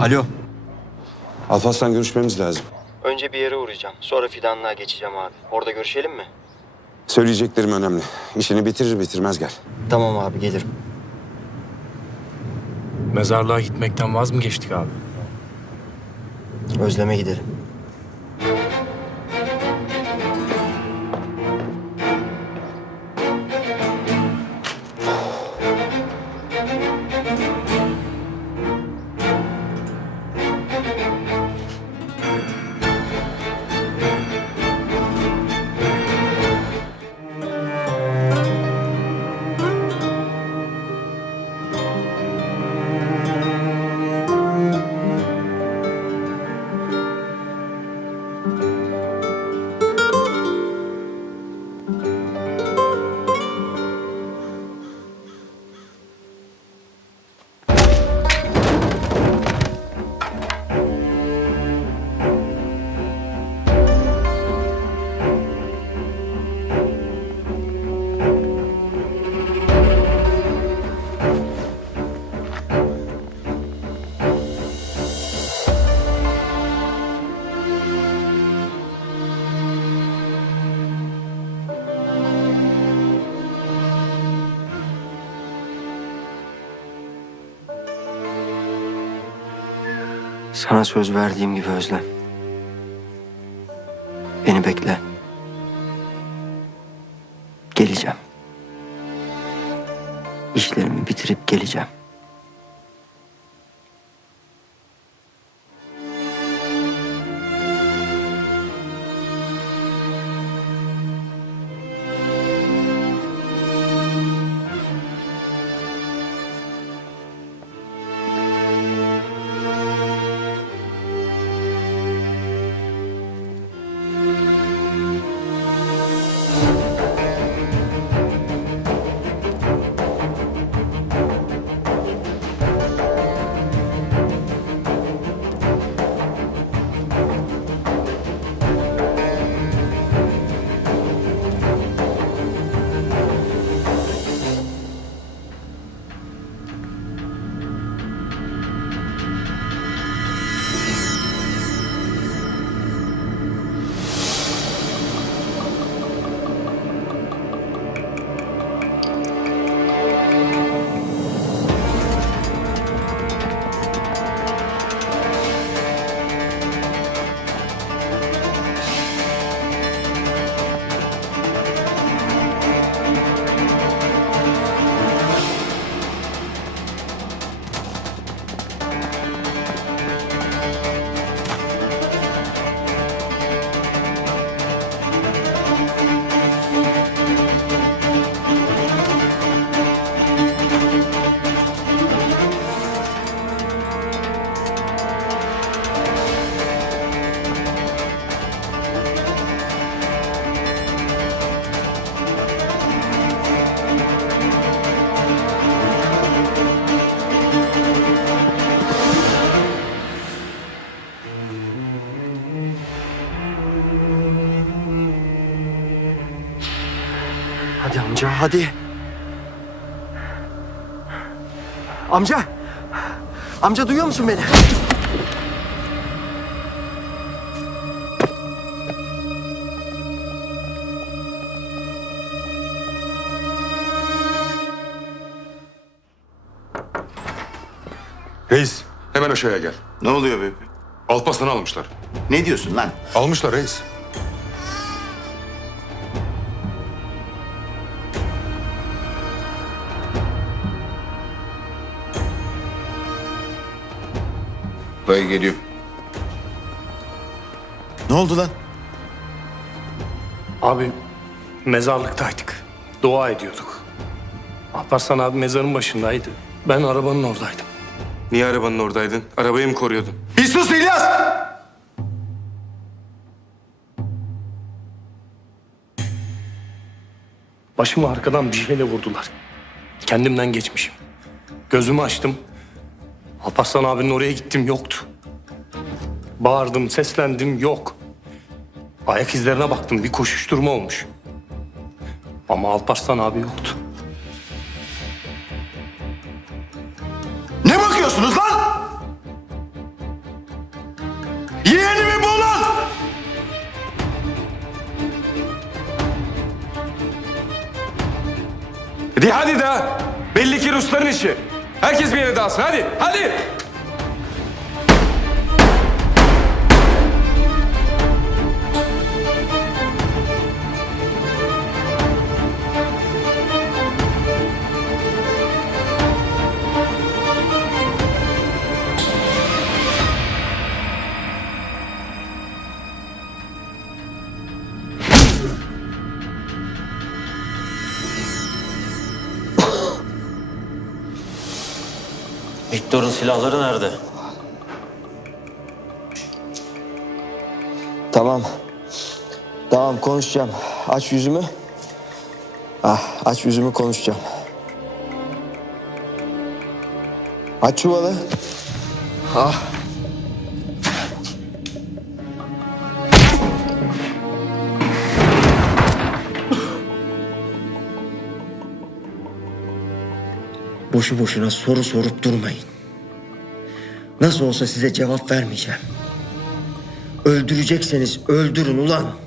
Alo. Alparslan görüşmemiz lazım. Önce bir yere uğrayacağım. Sonra fidanlığa geçeceğim abi. Orada görüşelim mi? Söyleyeceklerim önemli. İşini bitirir bitirmez gel. Tamam abi gelirim. Mezarlığa gitmekten vaz mı geçtik abi? Özleme giderim. Sana söz verdiğim gibi Özlem. Beni bekle. Geleceğim. İşlerimi bitirip geleceğim. Hadi amca. Amca duyuyor musun beni? Reis hemen aşağıya gel. Ne oluyor be? Alparslan'ı almışlar. Ne diyorsun lan? Almışlar reis. Dayı geliyor. Ne oldu lan? Abi mezarlıktaydık. Dua ediyorduk. Alparslan abi mezarın başındaydı. Ben arabanın oradaydım. Niye arabanın oradaydın? Arabayı mı koruyordun? Bir sus İlyas! Başımı arkadan bir şeyle vurdular. Kendimden geçmişim. Gözümü açtım. Alparslan abinin oraya gittim yoktu. Bağırdım, seslendim yok. Ayak izlerine baktım bir koşuşturma olmuş. Ama Alparslan abi yoktu. Ne bakıyorsunuz lan? Yeğenimi bu lan! Hadi hadi de belli ki Rusların işi. Herkes bir yere dağılsın hadi hadi. Silahları nerede? Tamam. Tamam konuşacağım. Aç yüzümü. Ah aç yüzümü konuşacağım. Aç çuvalı. Ah. Boşu boşuna soru sorup durmayın. Nasıl olsa size cevap vermeyeceğim. Öldürecekseniz öldürün ulan.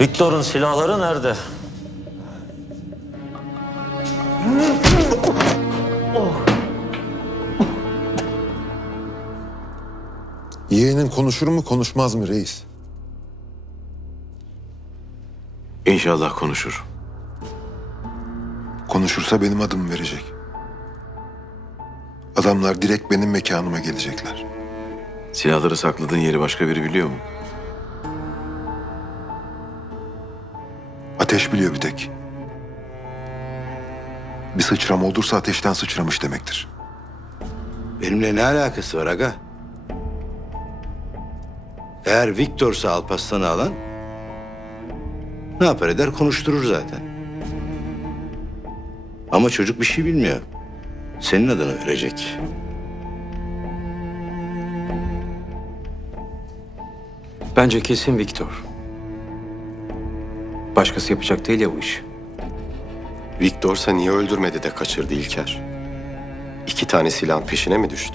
Viktor'un silahları nerede? Yeğenin konuşur mu konuşmaz mı reis? İnşallah konuşur. Konuşursa benim adımı verecek. Adamlar direkt benim mekanıma gelecekler. Silahları sakladığın yeri başka biri biliyor mu? Ateş biliyor bir tek. Bir sıçrama olursa ateşten sıçramış demektir. Benimle ne alakası var aga? Eğer Viktor'sa Alparslan'ı alan ne yapar eder konuşturur zaten. Ama çocuk bir şey bilmiyor. Senin adını verecek. Bence kesin Viktor. Başkası yapacak değil ya bu iş. Viktor'sa niye öldürmedi de kaçırdı İlker? İki tane silahın peşine mi düştü?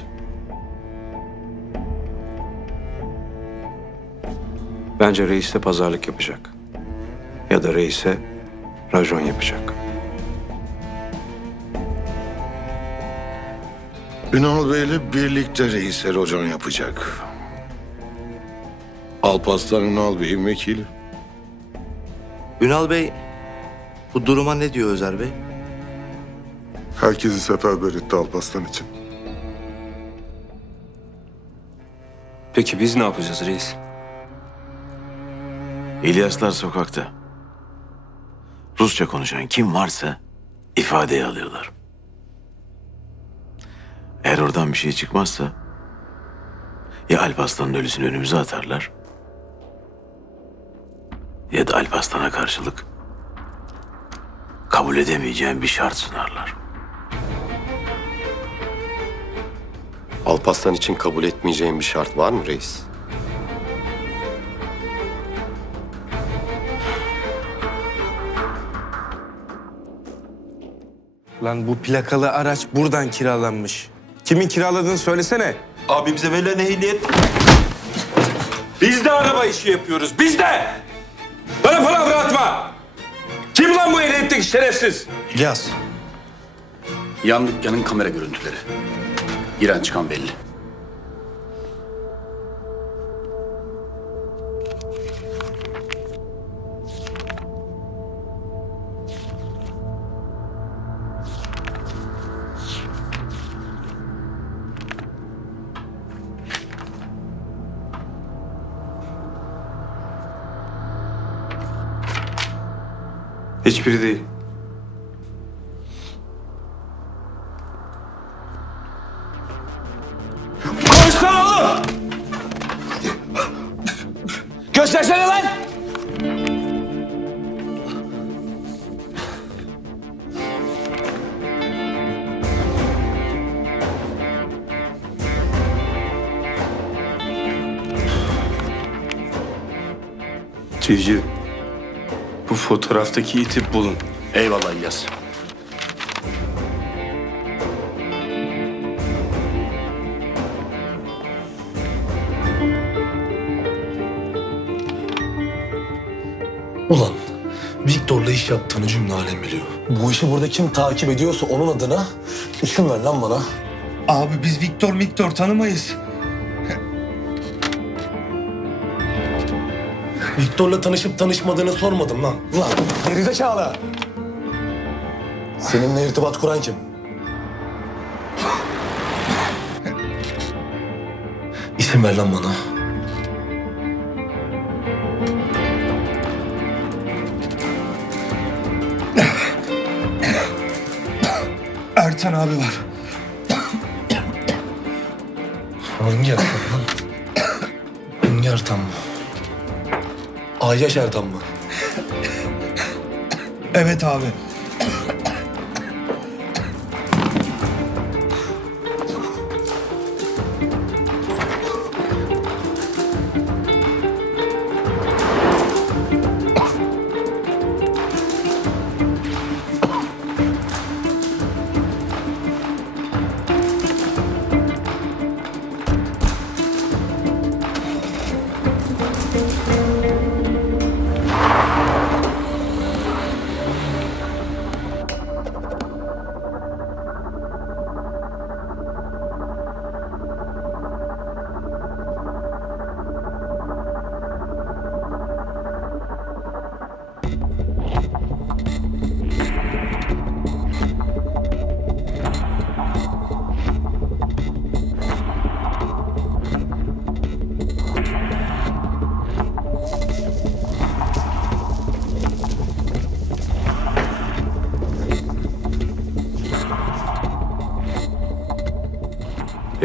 Bence reis de pazarlık yapacak. Ya da reise rajon yapacak. Ünal Bey'le birlikte reis erocan yapacak. Alparslan Ünal Bey'in vekili. Ünal Bey bu duruma ne diyor Özer Bey? Herkesi seferber etti Alparslan için. Peki biz ne yapacağız reis? İlyaslar sokakta. Rusça konuşan kim varsa ifadeye alıyorlar. Eğer oradan bir şey çıkmazsa ya Alparslan'ın ölüsünü önümüze atarlar ya da Alparslan'a karşılık kabul edemeyeceğim bir şart sunarlar. Alparslan için kabul etmeyeceğin bir şart var mı reis? Lan bu plakalı araç buradan kiralanmış. Kimin kiraladığını söylesene. Abimize verilen ehliyet. Biz de araba işi yapıyoruz. Biz de. Bana palavra atma. Kim lan bu ehliyetteki şerefsiz? İlyas. Yan dükkanın kamera görüntüleri. Giren çıkan belli. Hiçbiri değil. Konuşsana oğlum! Göstersene lan! Civciv. Bu fotoğraftaki iti bulun. Eyvallah İlyas. Ulan Viktor'la iş yaptığını cümle alem biliyor. Bu işi burada kim takip ediyorsa onun adına isim ver lan bana. Abi biz Viktor Viktor tanımayız. Viktor'la tanışıp tanışmadığını sormadım lan. Ulan gerizekalı. Seninle irtibat kuran kim? İsim ver lan bana. Ertan abi var. Hangi Ertan lan? Hangi Ertan mı? Ayyaş Ertan mı? Evet abi.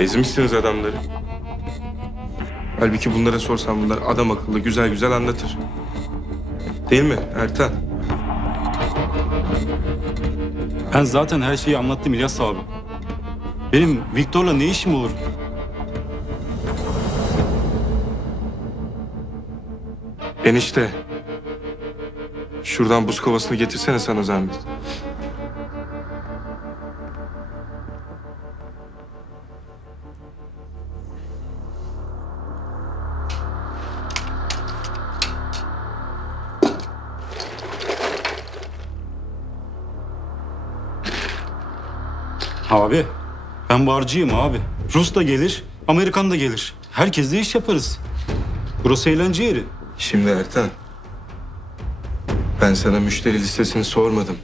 Ezmişsiniz adamları. Halbuki bunlara sorsam bunlar adam akıllı güzel güzel anlatır. Değil mi Ertan? Ben zaten her şeyi anlattım İlyas abi. Benim Viktor'la ne işim olur? Enişte. Şuradan buz kovasını getirsene sana zahmet. Abi ben barcıyım abi. Rus da gelir, Amerikan da gelir. Herkesle iş yaparız. Burası eğlence yeri. Şimdi Ertan. Ben sana müşteri listesini sormadım.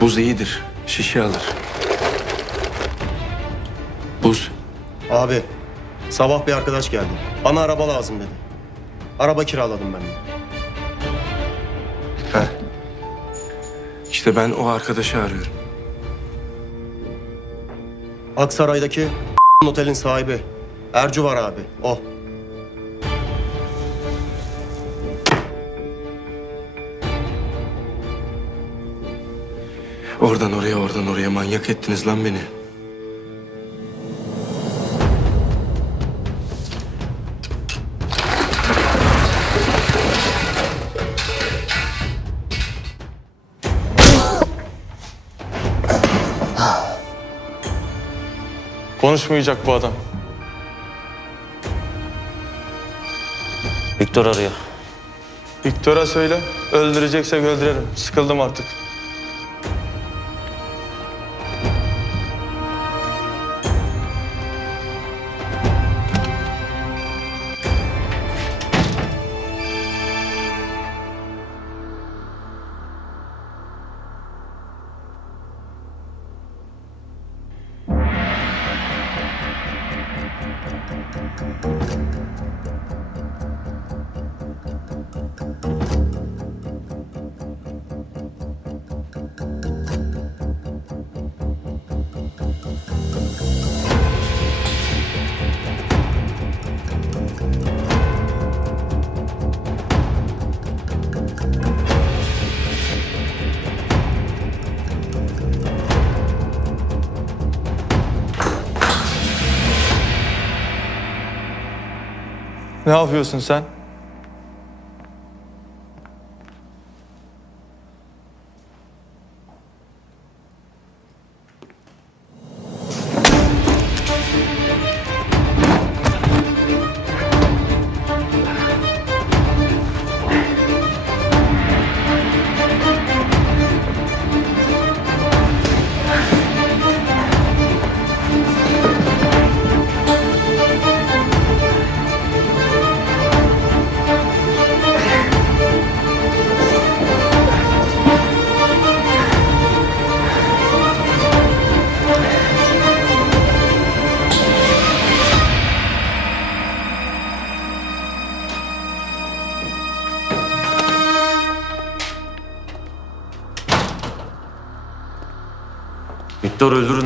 Buz iyidir. Şişe alır. Buz. Abi sabah bir arkadaş geldi. Bana araba lazım dedi. Araba kiraladım ben de. Heh. İşte ben o arkadaşı arıyorum. Aksaray'daki otelin sahibi. Ercü var abi. O. Oradan oraya, oradan oraya manyak ettiniz lan beni. Konuşmayacak bu adam. Viktor arıyor. Viktor'a söyle. Öldüreceksek öldürelim. Sıkıldım artık. Ne yapıyorsun sen? Viktor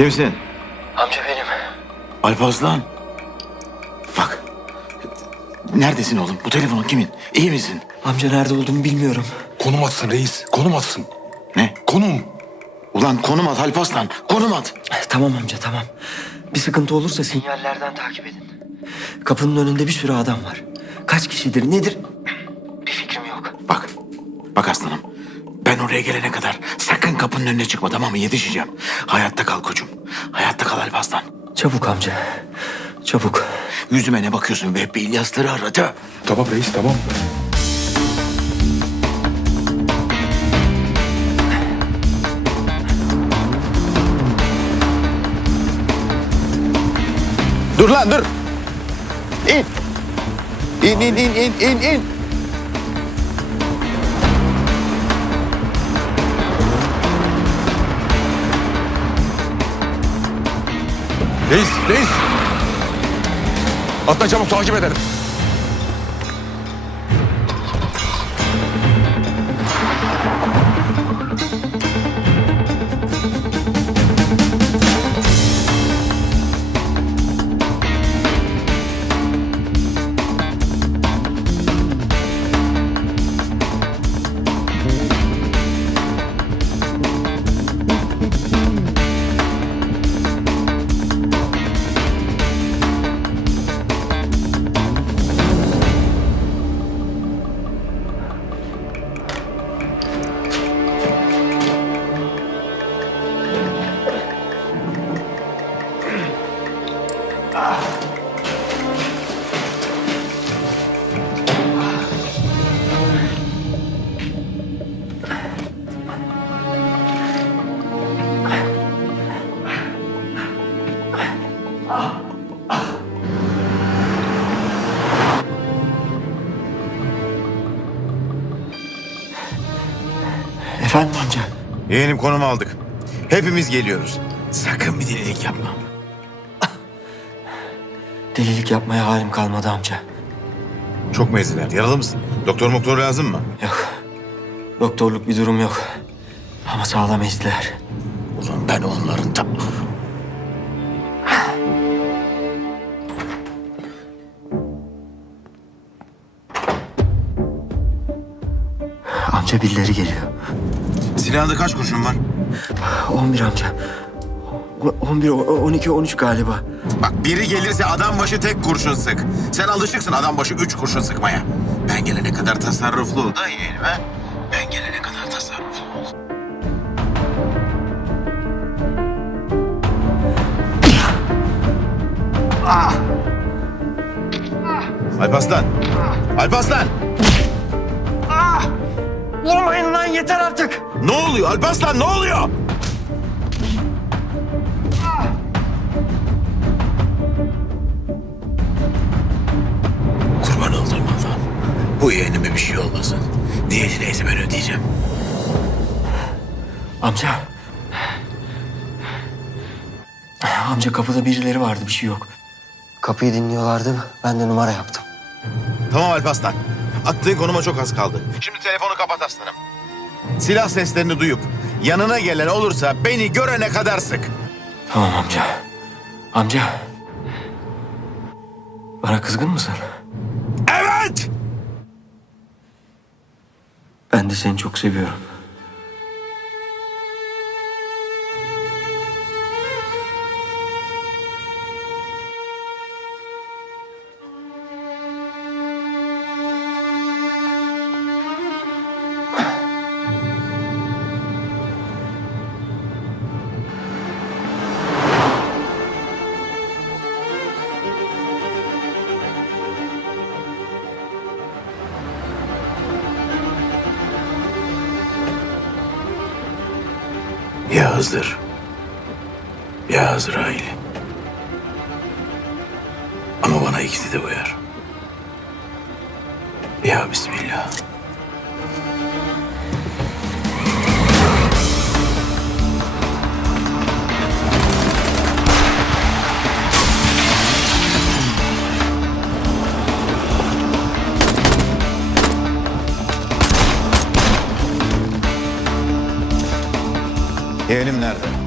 Kimsin? Amca benim. Alparslan. Bak. Neredesin oğlum? Bu telefonun kimin? İyi misin? Amca nerede olduğumu bilmiyorum. Konum atsın reis. Konum atsın. Ne? Konum. Ulan konum at Alparslan. Konum at. Tamam amca tamam. Bir sıkıntı olursa sinyallerden takip edin. Kapının önünde bir sürü adam var. Kaç kişidir nedir? Bir fikrim yok. Bak. Bak aslanım. Ben oraya gelene kadar sakın kapının önüne çıkma tamam mı? Yetişeceğim. Hayatta kal koçum. Hayatta kal Alparslan. Çabuk amca. Çabuk. Yüzüme ne bakıyorsun be? Bir İlyasları ara. hadi. Tamam reis tamam. Dur lan dur. İn. İn in in in in in. Reis reis. Atla çabuk takip edelim. Efendim amca. Yeğenim konum aldık. Hepimiz geliyoruz. Sakın bir delilik yapma. Delilik yapmaya halim kalmadı amca. Çok mu ezdiler? Yaralı mısın? Doktor doktor lazım mı? Yok. Doktorluk bir durum yok. Ama sağlam ezdiler. Ulan ben onların tam... Amca birileri geliyor. Silahında kaç kurşun var? 11 amca. O- 11, o- 12, 13 galiba. Bak biri gelirse adam başı tek kurşun sık. Sen alışıksın adam başı üç kurşun sıkmaya. Ben gelene kadar tasarruflu ol da yeğenim ha. Ben gelene kadar tasarruflu ol. Ah! Alparslan! Alparslan! Vurmayın lan yeter artık. Ne oluyor Alparslan ne oluyor? Kurban olduğum Allah'ım. Bu yeğenime bir şey olmasın. Diyeti neyse ben ödeyeceğim. Amca. Amca kapıda birileri vardı bir şey yok. Kapıyı dinliyorlardı ben de numara yaptım. Tamam Alparslan. Attığı konuma çok az kaldı. Şimdi telefonu kapat aslanım. Silah seslerini duyup yanına gelen olursa beni görene kadar sık. Tamam amca. Amca. Bana kızgın mısın? Evet! Ben de seni çok seviyorum. Yeğenim nerede?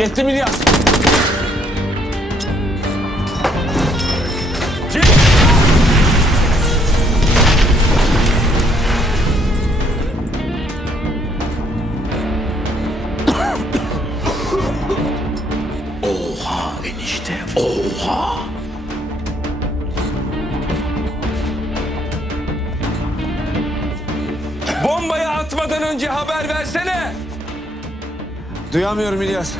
Yetti mi İlyas? Oha enişte oha. Bombayı atmadan önce haber versene. Duyamıyorum İlyas.